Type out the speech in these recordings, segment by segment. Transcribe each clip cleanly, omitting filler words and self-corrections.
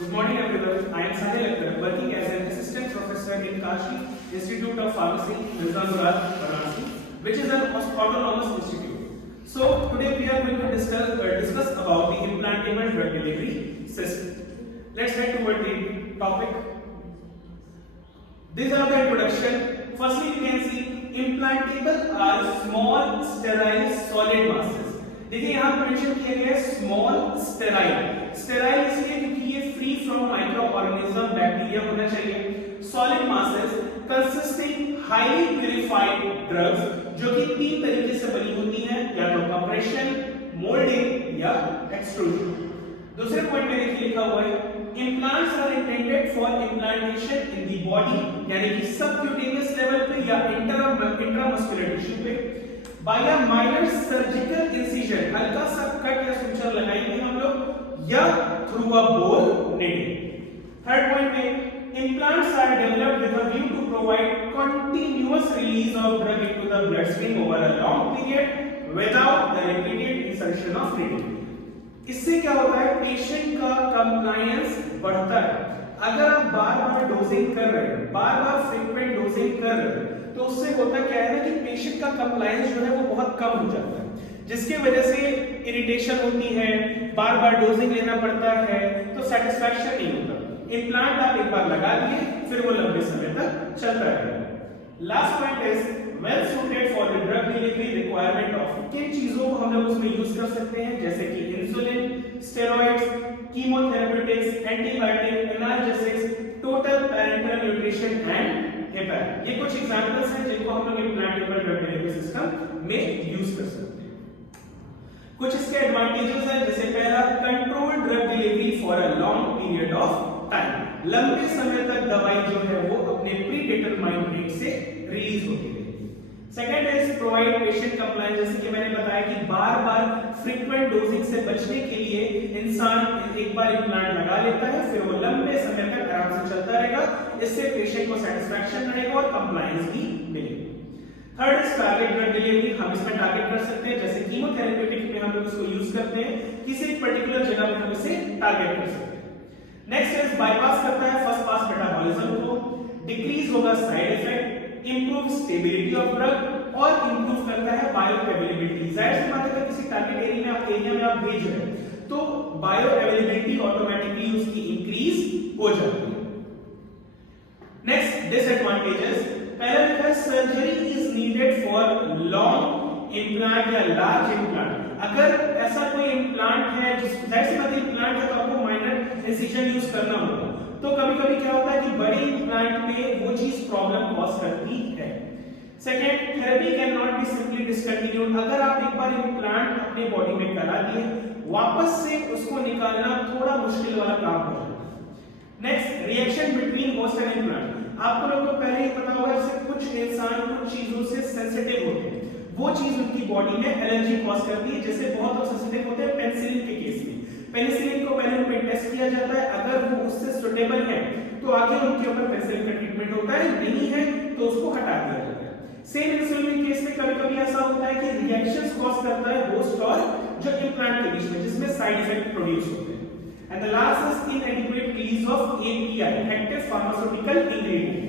Good morning everyone. I am Sahil Akhtar, working as an assistant professor in Kashi Institute of Pharmacy, Mirza Murad, Varanasi, which is an autonomous institute. So today we are going to discuss about the implantable drug delivery system. Let's head toward the topic. These are the introduction. Firstly, we can see implantable are small sterile solid masses. देखिए यहाँ पर mention किया गया है small sterile इसलिए क्योंकि ये free from micro organism bacteria होना चाहिए. Solid masses consisting highly purified drugs जो कि तीन तरीके से बनी होती हैं, या तो कंप्रेशन, मोल्डिंग या एक्सट्रूजन. दूसरे पॉइंट में देखिए लिखा हुआ है implants are intended for implantation in the body यानी कि सबक्यूटेनियस लेवल पे या इंट्रामस्कुलर टिश्यू पे by a minor surgical incision, हल्का सा कट या सुचर लगाएंगे हम लोग, या through a ball needle. Third point में implants are developed with a view to provide continuous release of drug into the bloodstream over a long period without the repeated insertion of needle. इससे क्या होता है, patient का compliance बढ़ता है. अगर आप बार-बार डोजिंग कर रहे हैं, बार-बार फ्रीक्वेंट डोजिंग कर रहे हैं, तो उससे होता क्या है ना कि पेशेंट का कंप्लायंस जो है वो बहुत कम हो जाता है, जिसकी वजह से इरिटेशन होती है, बार-बार डोजिंग लेना पड़ता है, तो सेटिस्फैक्शन नहीं होता. इम्प्लांट आप एक बार लगा दिए, फिर वो लंबे समय तक चलता रहेगा. Last point is well suited for the drug delivery requirement of. किन चीजों को हम लोग उसमें यूज कर सकते हैं, जैसे कि insulin, steroids, chemotherapeutics, antibiotic, analgesics, total parenteral nutrition and heparin. ये कुछ एग्जांपल्स हैं जिनको हम लोग इम्प्लांटेबल ड्रग डिलीवरी सिस्टम में यूज कर सकते हैं. कुछ इसके एडवांटेजेस हैं, जैसे पहला, controlled drug delivery for a long period of time. लंबे समय तक दवाई जो है वो अपने प्री डिटरमाइंड रेट से रिलीज होती है. Second is provide patient compliance. जैसे कि मैंने बताया कि बार-बार फ्रीक्वेंट डोजिंग से बचने के लिए इंसान एक बार इम्प्लांट लगा लेता है, फिर वो लंबे समय तक आराम से चलता रहेगा. इससे पेशेंट को सेटिस्फैक्शन रहेगा और कंप्लायंस भी मिलेगा. Third is target drug delivery. हम इसमें टारगेट कर सकते हैं, जैसे कीमोथेरेप्यूटिक में हम लोग इसको यूज करते हैं, किसी एक पर्टिकुलर जगह पे हम इसे टारगेट कर सकते हैं. नेक्स्ट इज बाईपास करता है फर्स्ट पास मेटाबॉलिज्म को, डिक्रीज होगा side effect, improve stability of drug और इंप्रूव करता है बायोअवेलेबिलिटी. जाहिर सी बात है, अगर किसी टारगेट एरिया में आप भेज रहे हैं तो बायोअवेलेबिलिटी ऑटोमेटिकली उसकी इंक्रीज हो जाती है. Next disadvantages. पहला लिखा है surgery is needed for long implant या लार्ज इम्प्लांट. अगर ऐसा कोई इम्प्लांट है जिस जैसे बात इम्प्लांट है तो आपको माइनर इंसिजन यूज करना होगा, तो कभी-कभी क्या होता है कि बड़े इम्प्लांट में वो चीज प्रॉब्लम कॉज करती है. Second, therapy can not be simply discontinued. अगर आप एक बार इम्प्लांट अपने बॉडी में करा दिए, वापस से उसको निकालना थोड़ा मुश्किल वाला काम हो जाता है. Next, reaction between host and implant. आपको लोगों को पहले ही पता होगा जैसे कुछ इंसान कुछ चीजों से सेंसिटिव होते हैं, वो चीज उनकी बॉडी में एलर्जी कॉज करती है. जैसे बहुत लोग सेंसिटिव होते हैं पेनिसिलिन के केस में. पेनिसिलिन को पहले उन पे टेस्ट किया जाता है, अगर वो उससे सुटेबल है तो आगे उनके ऊपर पेनिसिलिन का ट्रीटमेंट होता है, नहीं है तो उसको हटा दिया जाता है. सेम इंसुलिन केस में कभी-कभी ऐसा होता है कि रिएक्शंस कॉज करता है होस्ट और जो इम्प्लांट के बीच में, जिसमें साइड इफेक्ट प्रोड्यूस होते हैं. And the last is इनएडिक्वेट release of API, active pharmaceutical ingredient.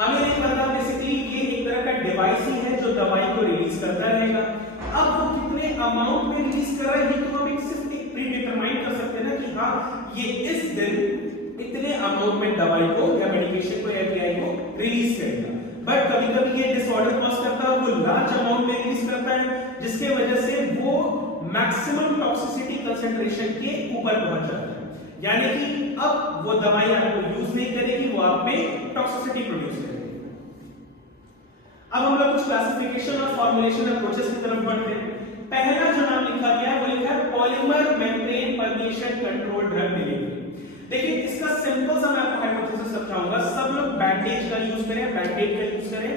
हमें नहीं पता, बेसिकली ये एक तरह का डिवाइस ही है जो दवाई को रिलीज करता रहेगा. अब वो कितने अमाउंट में रिलीज कर रहा है ये तो हम सिर्फ एक प्री डिटरमाइन कर सकते हैं ना कि हाँ ये इस दिन इतने अमाउंट में दवाई को या मेडिकेशन को एपीआई को रिलीज करेगा. बट कभी-कभी ये डिसऑर्डर कॉज करता है, वो लार्ज अमाउंट में रिलीज करता है, जिसके वजह से वो मैक्सिमम टॉक्सिसिटी कंसंट्रेशन के ऊपर पहुंच जाता है. यानी कि अब वो दवाई आपको यूज नहीं करेगी, वो आप में टॉक्सिसिटी प्रोड्यूस करेगी. अब हम लोग कुछ क्लासिफिकेशन और फॉर्मुलेशन अप्रोचेस की तरफ बढ़ते हैं. पहला जो नाम लिखा गया है वो लिखा है polymer membrane permission control drug delivery. देखिए इसका सिंपल सा मैं आपको हाइपोथेसिस समझाऊंगा. सब लोग बैंडेज का यूज करें, बैंडेज का यूज करें,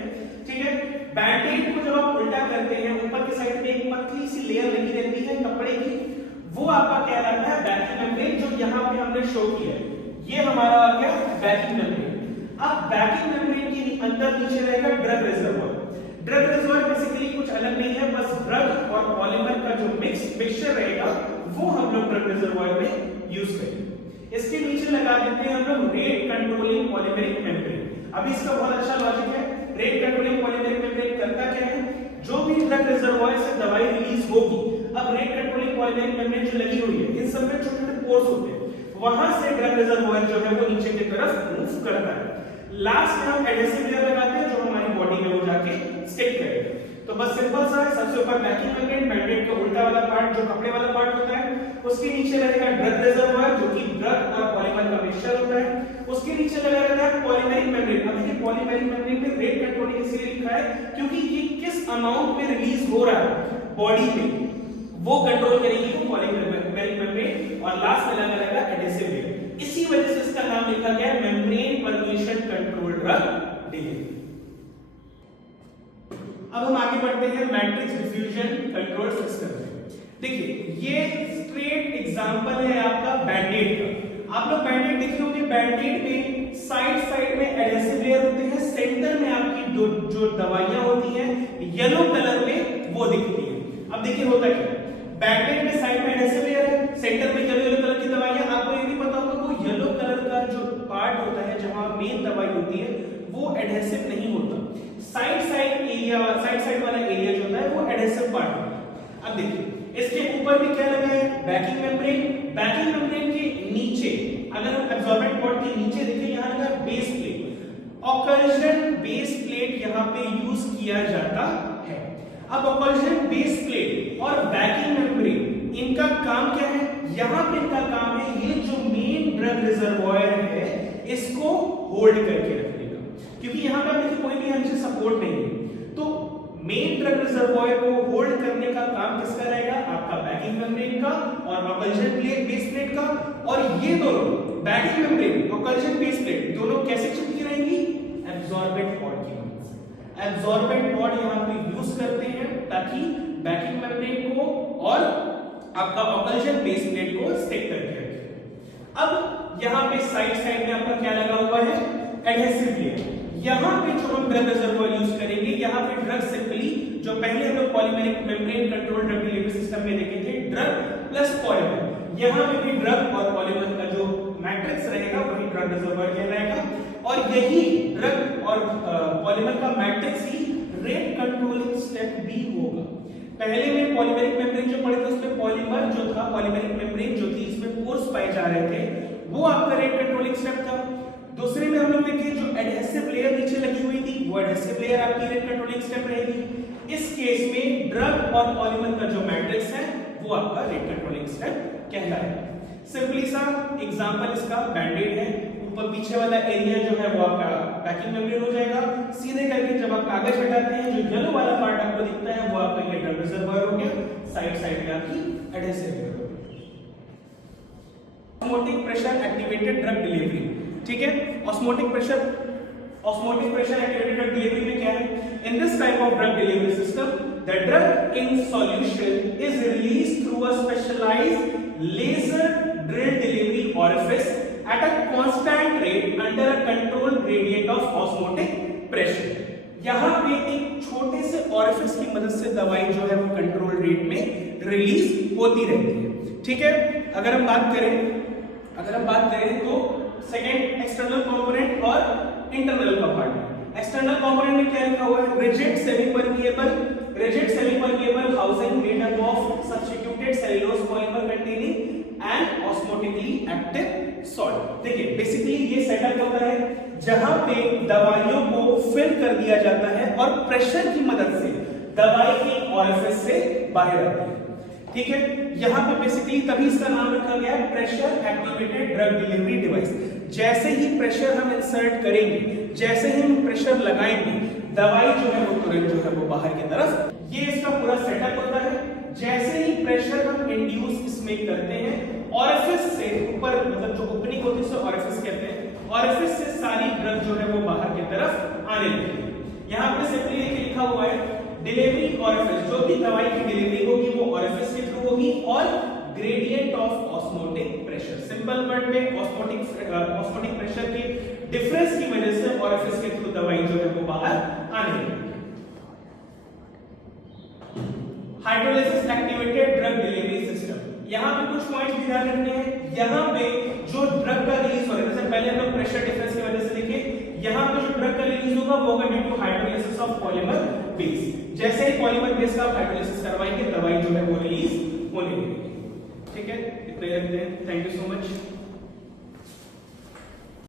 ठीक है. बैंडेज को जब आप उल्टा करते हैं, ऊपर की साइड पे एक पतली सी लेयर लगी रहती है कपड़े की, वो आपका कहलाता है बैकिंग मेम्ब्रेन, जो यहाँ पे हमने शो किया है. ये हमारा आ गया बैकिंग मेम्ब्रेन. अब बैकिंग मेम्ब्रेन के अंदर नीचे रहेगा drug reservoir. Drug reservoir basically कुछ अलग नहीं है, बस ड्रग और पॉलीमर का जो मिक्सचर रहेगा वो हम लोग ड्रग रिजर्वॉयर में यूज करेंगे. इसके लगा देते हैं हम लोग रेट कंट्रोलिंग पॉलीमेरिक मेम्ब्रेन। अभी इसका बहुत अच्छा लॉजिक है। रेट कंट्रोलिंग पॉलीमेरिक मेम्ब्रेन करता क्या है, जो भी ड्रग रिजर्वॉयर से दवाई रिलीज होगी, अब रेट कंट्रोलिंग पॉलीमेरिक मेम्ब्रेन जो लगी हुई है, इन सब में छोटे छोटे पोर्स होते हैं, वहां से ड्रग रिजर्वॉयर जो है वो नीचे की तरफ मूव करता है। लास्ट में हम एडहेसिव लेयर लगाते हैं जो हमारी बॉडी में वो जाके स्टिक करेगा। तो बस सिंपल सा है, सबसे ऊपर बैकिंग मेम्ब्रेन, मेम्ब्रेन का उल्टा वाला पार्ट जो कपड़े वाला पार्ट होता है, उसके नीचे रहेगा ड्रग रिजर्वॉयर जो कि ड्रग और पॉलीमर का मिक्सचर होता है, उसके नीचे लगा रहता है पॉलीमेरिक मेम्ब्रेन। अब देखिए पॉलीमेरिक मेम्ब्रेन में रेट कंट्रोलिंग इसलिए लिखा है क्योंकि ये किस अमाउंट में रिलीज हो रहा है बॉडी में, वो कंट्रोल करेगी वो पॉलीमेरिक मेम्ब्रेन। और लास्ट में लगा रहेगा एडहेसिव लेयर। इसी वजह से इसका नाम लिखा गया membrane permission control drug delivery. अब हम आगे बढ़ते हैं मैट्रिक्स डिफ्यूजन कंट्रोल सिस्टम में। देखिए ये स्ट्रेट एग्जांपल है आपका बैंडेड का। आप लोग बैंडेड देखे होंगे, बैंडेड में साइड में एडहेसिव लेयर होते हैं, सेंटर में आपकी जो दवाइयां होती हैं येलो कलर में वो दिखती है। अब देखिए होता क्या, बैंडेड में साइड में एडहेसिव लेयर है, सेंटर में येलो कलर की दवाइयां। आपको ये भी पता होगा वो येलो कलर का जो पार्ट होता है जहां मेन दवाई होती है वो एडहेसिव नहीं होता, साइड वाला एरिया जो होता है वो एडहेसिव पार्ट होता है। अब देखिए इसके ऊपर भी क्या लगा है, बैकिंग मेम्ब्रेन। बैकिंग मेम्ब्रेन के नीचे अगर हम एब्जॉर्बेंट पॉट के नीचे देखें, यहां लगा बेस प्लेट। ऑकल्जन बेस प्लेट यहां पे यूज किया जाता है। अब ऑकल्जन बेस प्लेट और बैकिंग मेम्ब्रेन इनका काम क्या है, यहां पे इनका काम है ये जो मेन ड्रग रिजर्वॉयर है इसको होल्ड करके रखने का, क्योंकि यहां पे देखिए कोई भी हमसे सपोर्ट नहीं है। तो मेन ड्रग रिजर्वॉयर को होल्ड करने का काम किसका रहेगा, आपका बैकिंग मेम्ब्रेन का और ऑकल्जन बेस प्लेट का। और ये दोनों बैकिंग मेम्ब्रेन ऑकल्जन बेस प्लेट दोनों कैसे चिपकी रहेंगी, एब्जॉर्बेंट पॉड की मदद से। एब्जॉर्बेंट पॉड यहां पे यूज करते हैं ताकि बैकिंग मेम्ब्रेन को और आपका ऑकल्जन बेस प्लेट को स्टिक करके रखें। अब यहां पे साइड में आपका क्या लगा हुआ है, एडहेसिव लेयर। यहां पे जो हम ड्रग रिजर्वॉयर यूज करेंगे, यहां पे ड्रग सिंपली जो पहले हम लोग polymeric membrane control drug delivery system में देखे थे, ड्रग प्लस पॉलीमर, यहां पे भी ड्रग और पॉलीमर का जो मैट्रिक्स रहेगा वही ड्रग रिजर्वॉयर कहलाएगा। और यही ड्रग और पॉलीमर का मैट्रिक्स ही रेट कंट्रोलिंग स्टेप भी होगा। पहले में पॉलीमेरिक मेम्ब्रेन जो पढ़े थे उसमें पॉलीमर जो था, पॉलीमेरिक मेम्ब्रेन जो थी इसमें पोर्स पाए जा रहे थे, वो आपका रेट कंट्रोलिंग स्टेप था। दूसरे में हम लोग देखिए जो एडहेसिव लेयर नीचे लगी हुई थी वो एडहेसिव लेयर आपकी रेट कंट्रोलिंग स्टेप रहेगी। इस केस में ड्रग और पॉलीमर का जो मैट्रिक्स है वो आपका रेट कंट्रोलिंग स्टेप कहलाएगा। सिंपली सा एग्जांपल इसका बैंडेड है, ऊपर पीछे वाला एरिया जो है वो आपका बैकिंग मेम्ब्रेन हो जाएगा। सीधे करके जब आप कागज हटाते हैं जो येलो वाला पार्ट आपको दिखता है वो आपका ये ड्रग रिजर्वॉयर हो गया, साइड में आपकी एडहेसिव लेयर हो गई। Osmotic pressure activated drug delivery, ठीक है। Osmotic pressure activated drug delivery में क्या है, in this type of drug delivery system the drug in solution is released through a specialised laser drill delivery orifice at a constant rate under a controlled gradient of osmotic pressure। यहां पे एक छोटे से orifice की मदद से दवाई जो है वो कंट्रोल रेट में रिलीज होती रहती है, ठीक है। अगर हम बात करें तो सेकेंड एक्सटर्नल कंपोनेंट और इंटरनल कंपोनेंट। एक्सटर्नल कंपोनेंट में क्या लिखा हुआ है, rigid semi permeable housing made up of substituted cellulose polymer containing and osmotically active salt. देखिए बेसिकली ये सेटअप होता है जहां पे दवाइयों को फिल कर दिया जाता है और प्रेशर की मदद से दवाई के ऑरिफिस से बाहर आती है, ठीक है। यहां पे बेसिकली तभी इसका नाम रखा गया है pressure activated drug delivery device. जैसे ही प्रेशर हम इंसर्ट करेंगे, जैसे ही हम प्रेशर लगाएंगे, दवाई जो है वो तुरंत जो है वो बाहर की तरफ, ये इसका पूरा सेटअप होता है। जैसे ही प्रेशर हम इंड्यूस इसमें करते हैं, ऑरिफिस से ऊपर मतलब जो ओपनिंग होती है उसे ऑरिफिस कहते हैं, ऑरिफिस से सारी ड्रग जो है वो बाहर की तरफ आने लगती है। यहां पे सिंपली लिखा हुआ है डिलीवरी ऑरिफिस, जो भी दवाई की डिलीवरी होगी वो ऑरिफिस के थ्रू होगी, और gradient of osmotic pressure, simple word में ऑस्मोटिक प्रेशर के डिफरेंस की वजह से ऑरिफिस के थ्रू दवाई जो है वो बाहर आने लगेगी। Hydrolysis activated drug delivery system, यहां पे कुछ पॉइंट्स ध्यान रखने हैं। यहां पे जो ड्रग का रिलीज हो रहा है, यहाँ पे जो ड्रग का रिलीज होगा वो होगा due to hydrolysis of polymer base. जैसे ही पॉलीमर बेस का हाइड्रोलाइसिस करवाएंगे दवाई जो है वो रिलीज होने लगेगी। ठीक है, इतना ही रखते हैं। Thank you so much.